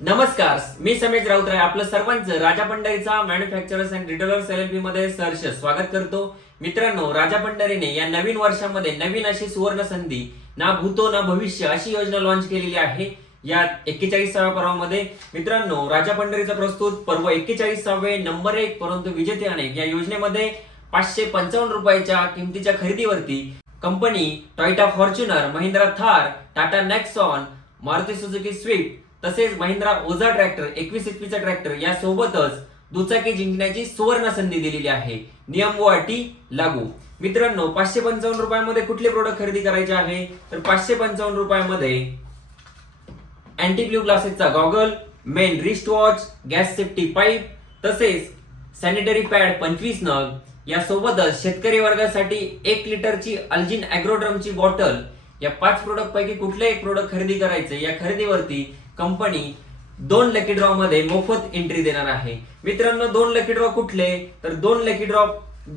नमस्कार मी समेश राऊतराय आपलं सर्वांचं राजा पंढरीचा मॅन्युफॅक्चरर्स अँड रिटेलर्स एलमध्ये सहर्ष स्वागत करतो. मित्रांनो राजा पंढरीने या नवीन वर्षामध्ये नवीन अशी सुवर्ण संधी ना भूतो ना भविष्य अशी योजना लॉन्च केलेली आहे. या एक्केचाळीसाव्या पर्वामध्ये मित्रांनो राजा पंढरीचा प्रस्तुत पर्व एक्केचाळीसावे नंबर एक परंतु विजेते अनेक. या योजनेमध्ये पाचशे पंचावन्न रुपयाच्या किमतीच्या खरेदीवरती company Toyota Fortuner Mahindra Thar Tata Nexon Maruti Suzuki Swift तसेच महिंद्रा ओझा ट्रॅक्टर एकवीस एकवीसचा ट्रॅक्टर यासोबतच दुचाकी जिंकण्याची सुवर्ण संधी दिलेली आहे. नियम व अटी लागू. मित्रांनो पाचशे पंचावन्न रुपयामध्ये कुठले प्रोडक्ट खरेदी करायचे आहे? तर पाचशे पंचावन्न रुपयामध्ये anti blue ग्लासेसचा goggle men wrist watch gas safety pipe तसेच सॅनिटरी पॅड पंचवीस नग. यासोबतच शेतकरी वर्गासाठी एक लिटरची अल्जिन अॅग्रोड्रमची बॉटल. या पाच प्रोडक्ट पैकी कुठले एक प्रोडक्ट खरेदी करायचे? या खरेदीवरती कंपनी दोन लकी ड्रॉ मध्ये मोफत एंट्री देणार आहे. मित्रांनो दोन लकी ड्रॉ कुठले? तर दोन लकी ड्रॉ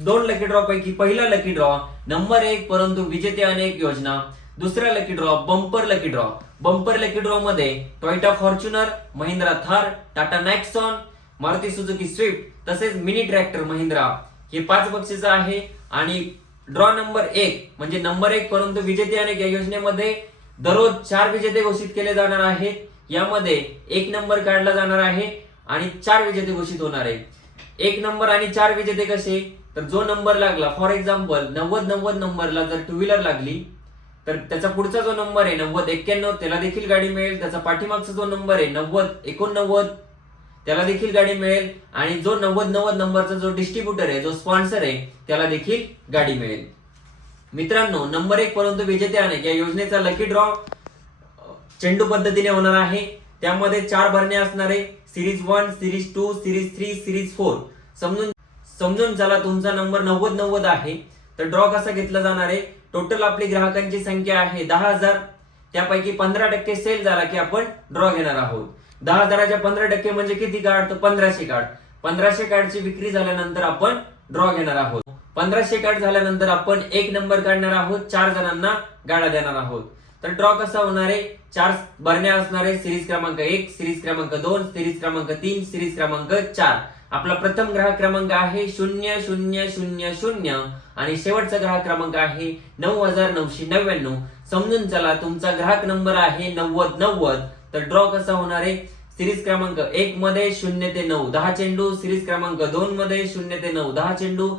दोन लकी ड्रॉ पैकी पहिला लकी ड्रॉ नंबर एक परंतु विजेते अनेक योजना. दुसरा lucky draw bumper lucky draw bumper lucky draw मध्ये Toyota Fortuner Mahindra Thar Tata Nexon Maruti Suzuki Swift तसेच मिनी ट्रॅक्टर महिंद्रा हे पाच बक्षीस आहे. आणि ड्रॉ नंबर एक म्हणजे नंबर एक परंतु विजेते अनेक या योजनेमध्ये दररोज चार विजेते घोषित केले जाणार आहेत. यामध्ये एक नंबर काढला जाणार आहे आणि चार विजेते घोषित होणार आहे एक नंबर आणि चार विजेते कसे? तर जो नंबर लागला फॉर एक्झाम्पल नव्वद नव्वद नंबरला जर टू व्हीलर लागली तर त्याचा पुढचा जो नंबर आहे नव्वद एक्क्याण्णव त्याला देखील गाडी मिळेल. त्याचा पाठीमागचा जो नंबर आहे नव्वद एकोणनव्वद त्याला देखील गाडी मिळेल. आणि जो नव्वद नव्वद नंबरचा जो डिस्ट्रीब्युटर आहे जो स्पॉन्सर आहे त्याला देखील गाडी मिळेल. मित्रांनो नंबर एक परंतु विजेते अनेक. या योजनेचा लकी ड्रॉ चेंडू पद्धतीने होणार आहे. त्यामध्ये चार भरणे असणारे series one series two series three series four समजून समजून चला तुमचा नंबर नव्वद नव्वद आहे. तर ड्रॉ कसा घेतला जाणार आहे? टोटल आपली ग्राहकांची संख्या आहे दहा हजार. त्यापैकी पंधरा टक्के सेल झाला की आपण ड्रॉ घेणार आहोत. दहा हजाराच्या पंधरा टक्के म्हणजे किती कार्ड तर पंधराशे कार्ड पंधराशे कार्डची विक्री झाल्यानंतर आपण ड्रॉ घेणार आहोत. पंधराशे कार्ड झाल्यानंतर आपण एक नंबर काढणार आहोत. चार जणांना गाडा देणार आहोत. तर ड्रॉ कसा होणार आहे? चार बरण्या असणारे सिरीज क्रमांक एक सिरीज क्रमांक दोन सिरीज क्रमांक तीन सिरीज क्रमांक चार. आपला प्रथम ग्राहक क्रमांक आहे शून्य शून्य शून्य शून्य. आणि शेवटचा ग्राहक क्रमांक आहे नऊ हजार नऊशे नव्याण्णव. समजून चला तुमचा ग्राहक नंबर आहे नव्वद नव्वद. तर ड्रॉ कसा होणार आहे? सिरीज क्रमांक एक मध्ये शून्य ते नऊ दहा चेंडू. सिरीज क्रमांक दोन मध्ये शून्य ते नऊ दहा चेंडू.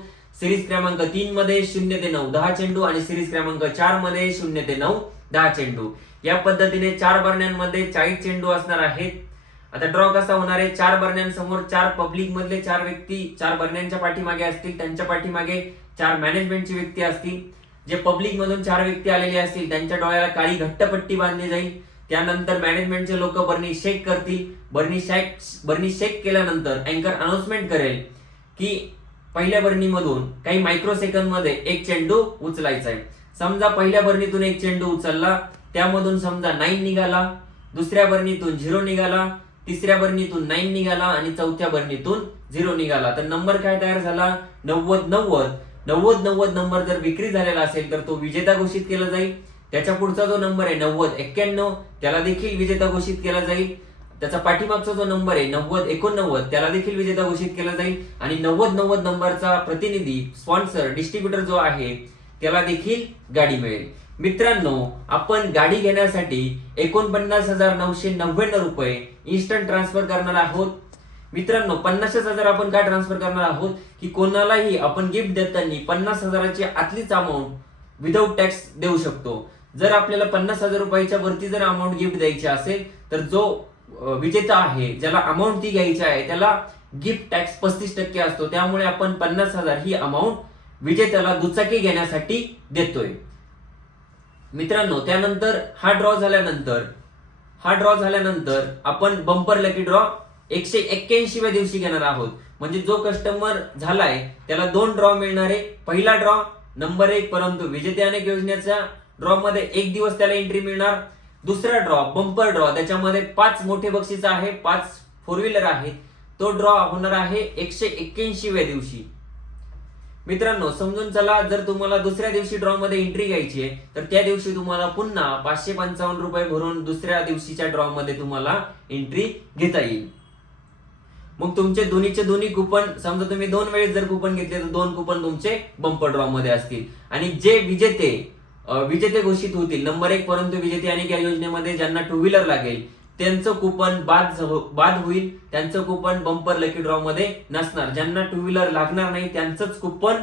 सिरीज क्रमांक तीन मध्ये शून्य ते नऊ दहा चेंडू. आणि सिरीज क्रमांक चारमध्ये शून्य ते नऊ. दहा चेंडू. या पद्धतीने चार बरण्यांमध्ये चाळीस चेंडू असणार आहेत. आता ड्रॉ कसा होणार आहे? चार बरण्यांसमोर चार पब्लिक मधले चार व्यक्ती चार बरण्यांच्या पाठीमागे असतील त्यांच्या पाठीमागे चार मॅनेजमेंटची व्यक्ती असतील. जे पब्लिक मधून चार व्यक्ती आलेले असतील त्यांच्या डोळ्याला काळी घट्टपट्टी बांधली जाईल. त्यानंतर मॅनेजमेंटचे लोक बर्नी शेक करतील. बर्नी शेक बर्नी शेक केल्यानंतर अँकर अनाउन्समेंट करेल की पहिल्या बर्नीमधून काही मायक्रो सेकंदमध्ये एक चेंडू उचलायचा आहे. समजा पहिल्या बर्नीतून एक चेंडू उचलला त्यामधून समजा नाईन निघाला दुसऱ्या बर्नीतून झिरो निघाला तिसऱ्या बर्नीतून नाईन निघाला आणि चौथ्या बर्नीतून झिरो निघाला. तर नंबर काय तयार झाला? नव्वद नव्वद. नव्वद नव्वद नंबर जर विक्री झालेला असेल तर तो विजेता घोषित केला जाईल. त्याच्या पुढचा जो नंबर आहे नव्वद एक्क्याण्णव त्याला देखील विजेता घोषित केला जाईल. त्याचा पाठीमागचा जो नंबर आहे नव्वद एकोणनव्वद त्याला देखील विजेता घोषित केला जाईल. आणि नव्वद नव्वद नंबरचा प्रतिनिधी स्पॉन्सर डिस्ट्रीब्युटर जो आहे त्याला देखील गाडी मिळेल. मित्रांनो आपण गाडी घेण्यासाठी एकोणपन्नास हजार नऊशे नव्याण्णव रुपये इन्स्टंट ट्रान्सफर करणार आहोत. मित्रांनो पन्नासच हजार आपण काय ट्रान्सफर करणार आहोत? की कोणालाही आपण गिफ्ट देताना पन्नास हजाराची आतलीच अमाऊंट विदाऊट टॅक्स देऊ शकतो. जर आपल्याला पन्नास हजार रुपयाच्या वरती जर अमाऊंट गिफ्ट द्यायची असेल तर जो विजेता आहे ज्याला अमाऊंट ती घ्यायची आहे त्याला गिफ्ट टॅक्स पस्तीस टक्के असतो. त्यामुळे आपण पन्नास हजार ही अमाऊंट विजेत्याला दुचाकी घेण्यासाठी देतोय. मित्रांनो त्यानंतर हा ड्रॉ झाल्यानंतर हा ड्रॉ झाल्यानंतर आपण बंपर लकी ड्रॉ एकशे एक्क्याऐंशीव्या दिवशी घेणार आहोत. म्हणजे जो कस्टमर झालाय त्याला दोन ड्रॉ मिळणार. आहे पहिला ड्रॉ नंबर एक परंतु विजेते अनेक योजनेच्या ड्रॉ मध्ये एक दिवस त्याला एंट्री मिळणार. दुसरा ड्रॉ बंपर ड्रॉ त्याच्यामध्ये पाच मोठे बक्षीस आहे पाच फोर व्हीलर आहे तो ड्रॉ होणार आहे एकशे एक्क्याऐंशीव्या दिवशी. मित्रांनो समजून चला जर तुम्हाला दुसऱ्या दिवशी ड्रॉ मध्ये एंट्री घ्यायची आहे तर त्या दिवशी तुम्हाला पुन्हा पाचशे पंचावन्न रुपये भरून दुसऱ्या दिवशीच्या ड्रॉ मध्ये तुम्हाला एंट्री घेता येईल. मग तुमचे दोन्हीचे दोन्ही कुपन समजा तुम्ही दोन वेळेस जर कुपन घेतले तर दोन कुपन तुमचे बंपर ड्रॉ मध्ये असतील. आणि जे विजेते विजेते घोषित होतील नंबर एक परंतु विजेते आणि या योजनेमध्ये ज्यांना टू व्हीलर लागेल त्यांचं कुपन बाद बाद होईल. त्यांचं कुपन बंपर लकी ड्रॉ मध्ये नसणार. ज्यांना टू व्हीलर लागणार नाही त्यांचंच कुपन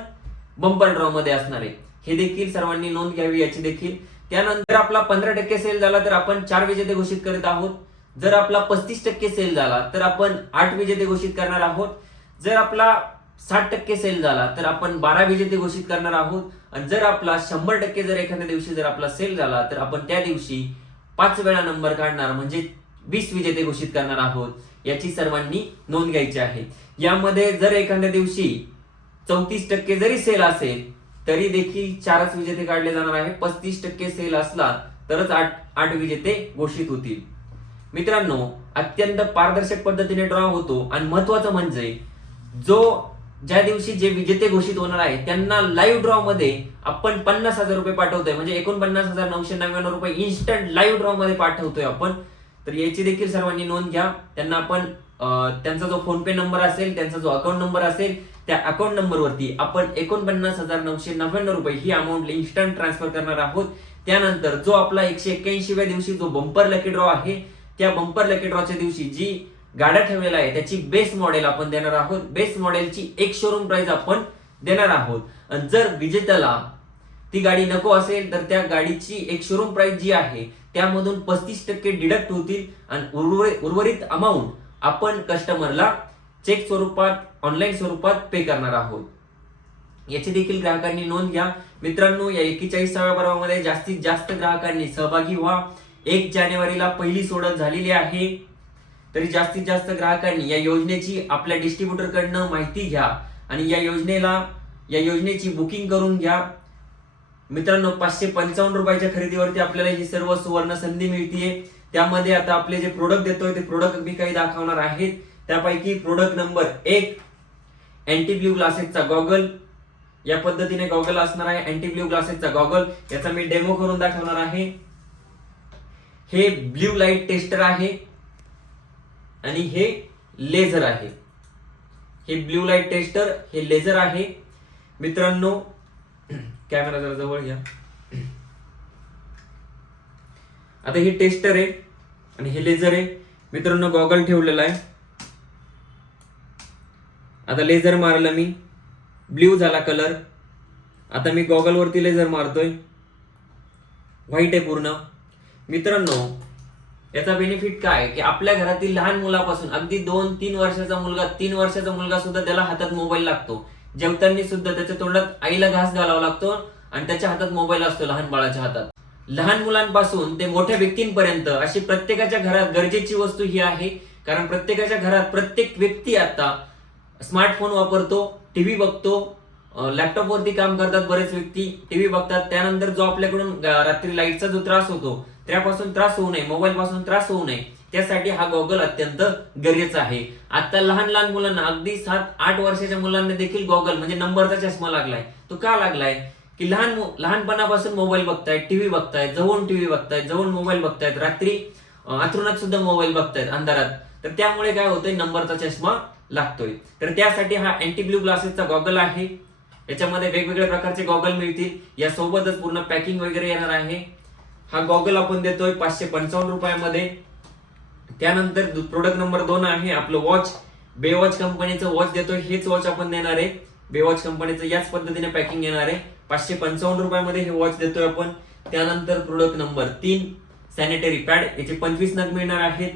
बंपर ड्रॉ मध्ये असणार आहे. हे देखील सर्वांनी नोंद घ्यावी याची देखील. त्यानंतर आपला पंधरा टक्के सेल झाला तर आपण चार विजेते घोषित करत आहोत. जर आपला पस्तीस टक्के सेल झाला तर आपण आठ विजेते घोषित करणार आहोत. जर आपला साठ टक्के सेल झाला तर आपण बारा विजेते घोषित करणार आहोत. आणि जर आपला शंभर टक्के जर एखाद्या दिवशी जर आपला सेल झाला तर आपण त्या दिवशी पाच वेळा नंबर काढणार. म्हणजे वीस विजेते घोषित करणार आहोत याची सर्वांनी नोंद घ्यायची आहे. यामध्ये जर एखाद्या दिवशी चौतीस टक्के जरी सेल असेल तरी देखील चारच विजेते काढले जाणार आहे पस्तीस टक्के सेल असला तरच आठ आठ विजेते घोषित होतील. मित्रांनो अत्यंत पारदर्शक पद्धतीने ड्रॉ होतो आणि महत्वाचं म्हणजे जो ज्या दिवशी जे विजेते घोषित होणार आहे त्यांना लाईव्ह ड्रॉ मध्ये आपण पन्नास हजार रुपये पाठवतोय. म्हणजे एकोणपन्नास हजार नऊशे नव्याण्णव रुपये इन्स्टंट लाईव्ह ड्रॉ मध्ये पाठवतोय आपण. तर याची देखील सर्वांनी नोंद घ्या. त्यांना आपण त्यांचा जो फोन पे नंबर असेल त्यांचा जो अकाउंट नंबर असेल त्या अकाउंट नंबरवरती आपण एकोणपन्नास हजार नऊशे नव्याण्णव रुपये ही अमाऊंट इन्स्टंट ट्रान्सफर करणार आहोत. त्यानंतर जो आपला एकशे एक्क्याऐंशीव्या दिवशी जो बंपर लकी ड्रॉ आहे त्या बंपर लकी ड्रॉच्या दिवशी जी गाड्या ठेवलेला आहे त्याची बेस मॉडेल आपण देणार आहोत. बेस मॉडेलची एक शोरूम प्राइस आपण देणार आहोत. जर विजेत्याला ती गाडी नको असेल तर त्या गाडीची एक शोरूम प्राइस जी आहे त्यामधून पस्तीस टक्के डिडक्ट होतील आणि उर्वरित उर्वरित अमाऊंट आपण कस्टमरला चेक स्वरूपात ऑनलाईन स्वरूपात पे करणार आहोत. याची देखील ग्राहकांनी नोंद घ्या. मित्रांनो या एकेचाळीसाव्या पर्वामध्ये जास्तीत जास्त ग्राहकांनी सहभागी व्हा. एक जानेवारीला पहिली सोडत झालेली आहे. तरी जास्तीत जास्त ग्राहकांनी या योजनेची आपल्या डिस्ट्रीब्युटरकडनं माहिती घ्या आणि या योजनेला या योजनेची बुकिंग करून घ्या. मित्रांनो पाचशे पंचावन्न रुपयाच्या खरेदीवरती आपल्याला ही सर्व सुवर्ण संधी मिळतीये. त्यामध्ये आता आपले जे प्रोडक्ट देतोय ते प्रोडक्ट मी काही दाखवणार आहेत. त्यापैकी प्रोडक्ट नंबर एक अँटी ब्ल्यू ग्लासेसचा गॉगल या पद्धतीने गॉगल असणार आहे. अँटी ब्ल्यू ग्लासेसचा गॉगल याचा मी डेमो करून दाखवणार आहे. हे ब्ल्यू लाइट टेस्टर आहे. आणि हे लेझर आहे. हे ब्ल्यू लाइट टेस्टर हे लेझर आहे. मित्रांनो कॅमेरा जरा जवळ घ्या. आता हे टेस्टर आहे आणि हे लेझर आहे. मित्रांनो गॉगल ठेवलेला आहे. आता लेझर मारला मी. ब्ल्यू झाला कलर. आता मी गॉगल वरती लेझर मारतोय. व्हाईट आहे पूर्ण. मित्रांनो याचा बेनिफिट काय की आपल्या घरातील लहान मुलापासून अगदी दोन तीन वर्षाचा मुलगा तीन वर्षाचा मुलगा सुद्धा त्याला हातात मोबाईल लागतो. जेवताना सुद्धा त्याच्या तोंडात आईला घास घालावा लागतो आणि त्याच्या हातात मोबाईल असतो लहान बाळाच्या हातात. लहान मुलांपासून ते मोठ्या व्यक्तींपर्यंत अशी प्रत्येकाच्या घरात गरजेची वस्तू ही आहे. कारण प्रत्येकाच्या घरात प्रत्येक व्यक्ती आता स्मार्टफोन वापरतो टीव्ही बघतो लॅपटॉप वरती काम करतात बरेच व्यक्ती टीव्ही बघतात. त्यानंतर जो आपल्याकडून रात्री लाईटचा जो त्रास होतो त्यापासून त्रास होऊ नये मोबाईल पासून त्रास होऊ नये. त्यासाठी हा गॉगल अत्यंत गरजेचा आहे. आता लहान लहान मुलांना अगदी सात आठ वर्षाच्या मुलांना देखील गॉगल म्हणजे नंबरचा चष्मा लागलाय. तो का लागलाय? की लहान लहानपणापासून मोबाईल बघतायत टीव्ही बघतायत जवळून टीव्ही बघतायत जवळून मोबाईल बघतायत रात्री अं, अंथरुणात सुद्धा मोबाईल बघतायत अंधारात. तर त्यामुळे काय होतंय? नंबरचा चष्मा लागतोय. तर त्यासाठी हा अँटी ब्ल्यू ग्लासेसचा गॉगल आहे. याच्यामध्ये वेगवेगळ्या प्रकारचे गॉगल मिळतील. यासोबतच पूर्ण पॅकिंग वगैरे येणार आहे. हा गॉगल आपण देतोय पाचशे पंचावन्न रुपयामध्ये. त्यानंतर प्रोडक्ट नंबर दोन आहे आपलं वॉच बेवॉच कंपनीचं वॉच देतोय हेच वॉच आपण देणार आहे. बेवॉच कंपनीचं याच पद्धतीने पॅकिंग येणार आहे. पाचशे पंचावन्न रुपयामध्ये हे वॉच देतोय आपण. त्यानंतर प्रोडक्ट नंबर तीन सॅनिटरी पॅड याचे पंचवीस नग मिळणार आहेत.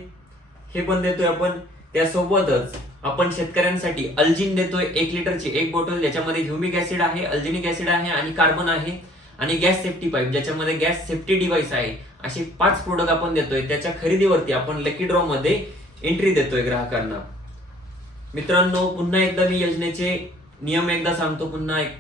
हे पण देतोय आपण. त्यासोबतच आपण शेतकऱ्यांसाठी अल्जिन देतोय. एक लिटरची एक बॉटल ज्याच्यामध्ये ह्युमिक ऍसिड आहे अल्जिनिक ऍसिड आहे आणि कार्बन आहे. आणि गॅस सेफ्टी पाईप ज्याच्यामध्ये गॅस सेफ्टी डिव्हाइस आहे असे पाच प्रोडक्ट आपण देतोय त्याच्या खरेदीवरती आपण लकी ड्रॉ मध्ये एंट्री देतोय ग्राहकांना. मित्रांनो पुन्हा एकदा मी योजनेचे नियम एकदा सांगतो पुन्हा एक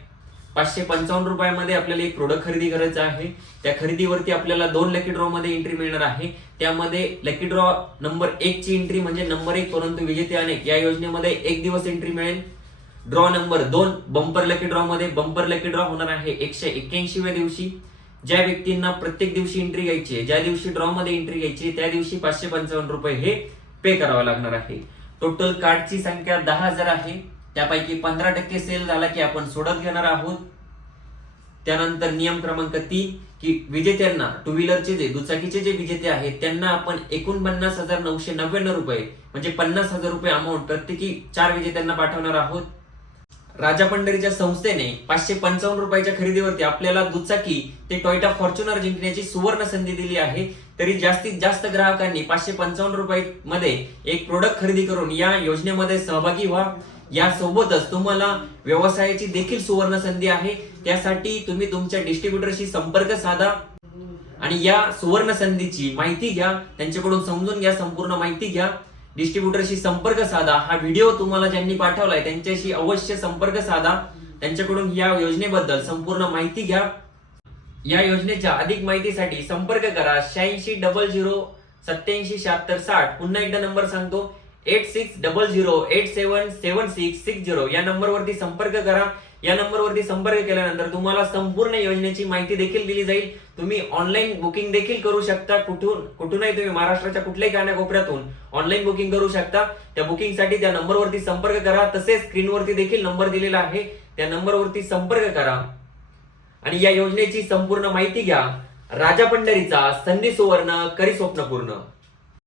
पाचशे पंचावन्न रुपयामध्ये आपल्याला एक प्रोडक्ट खरेदी करायचं आहे. त्या खरेदीवरती आपल्याला दोन लकी ड्रॉ मध्ये एंट्री मिळणार आहे. त्यामध्ये लकी ड्रॉ नंबर एक ची एंट्री म्हणजे नंबर एक परंतु विजेते अनेक या योजनेमध्ये एक दिवस एंट्री मिळेल. ड्रॉ नंबर दोन बंपर लकी ड्रॉ मध्ये बंपर लकी ड्रॉ होणार आहे एकशे एक्क्याऐंशीव्या दिवशी. ज्या व्यक्तींना प्रत्येक दिवशी एंट्री घ्यायची आहे ज्या दिवशी ड्रॉ मध्ये एंट्री घ्यायची त्या दिवशी पाचशे पंचावन्न रुपये हे पे करावं लागणार आहे. टोटल कार्डची संख्या दहा हजार आहे. त्यापैकी पंधरा टक्के सेल झाला की आपण सोडत घेणार आहोत. त्यानंतर नियम क्रमांक तीन की विजेत्यांना टू व्हीलरचे जे दुचाकीचे जे विजेते आहेत त्यांना आपण एकोणपन्नास हजार नऊशे नव्याण्णव रुपये म्हणजे पन्नास हजार रुपये अमाऊंट प्रत्येकी चार विजेत्यांना पाठवणार आहोत. राजा पंढरीच्या संस्थेने पाचशे पंचावन्न रुपयाच्या खरेदीवरती आपल्याला दुचाकी ते टॉयटा फॉर्च्युनर जिंकण्याची सुवर्ण संधी दिली आहे. तरी जास्तीत जास्त ग्राहकांनी पाचशे पंचावन्न रुपये मध्ये एक प्रोडक्ट खरेदी करून या योजनेमध्ये सहभागी व्हा. यासोबतच तुम्हाला व्यवसायाची देखील सुवर्ण संधी आहे. त्यासाठी तुम्ही तुमच्या डिस्ट्रीब्युटरशी संपर्क साधा. आणि या सुवर्ण संधीची माहिती घ्या. त्यांच्याकडून समजून घ्या संपूर्ण माहिती घ्या. डिस्ट्रीब्युटरशी संपर्क साधा. हा व्हिडिओ तुम्हाला ज्यांनी पाठवलाय त्यांच्याशी अवश्य संपर्क साधा. त्यांच्याकडून या योजनेबद्दल संपूर्ण माहिती घ्या. या योजनेच्या अधिक माहितीसाठी संपर्क करा. शहाऐंशी डबल झिरो सत्याऐंशी शहात्तर साठ. पुन्हा एकदा नंबर सांगतो. Eight six double zero eight seven seven six six zero. या नंबरवरती संपर्क करा. या नंबरवरती संपर्क केल्यानंतर तुम्हाला संपूर्ण योजनेची माहिती देखील दिली जाईल. तुम्ही ऑनलाईन बुकिंग देखील करू शकता. कुठून कुठूनही तुम्ही महाराष्ट्राच्या कुठल्याही कानाकोपऱ्यातून ऑनलाईन बुकिंग करू शकता. त्या बुकिंगसाठी त्या नंबरवरती संपर्क करा. तसेच स्क्रीनवरती देखील नंबर दिलेला आहे. त्या नंबरवरती संपर्क करा. आणि या योजनेची संपूर्ण माहिती घ्या. राजा पंढरीचा संधी सुवर्ण करी स्वप्न पूर्ण.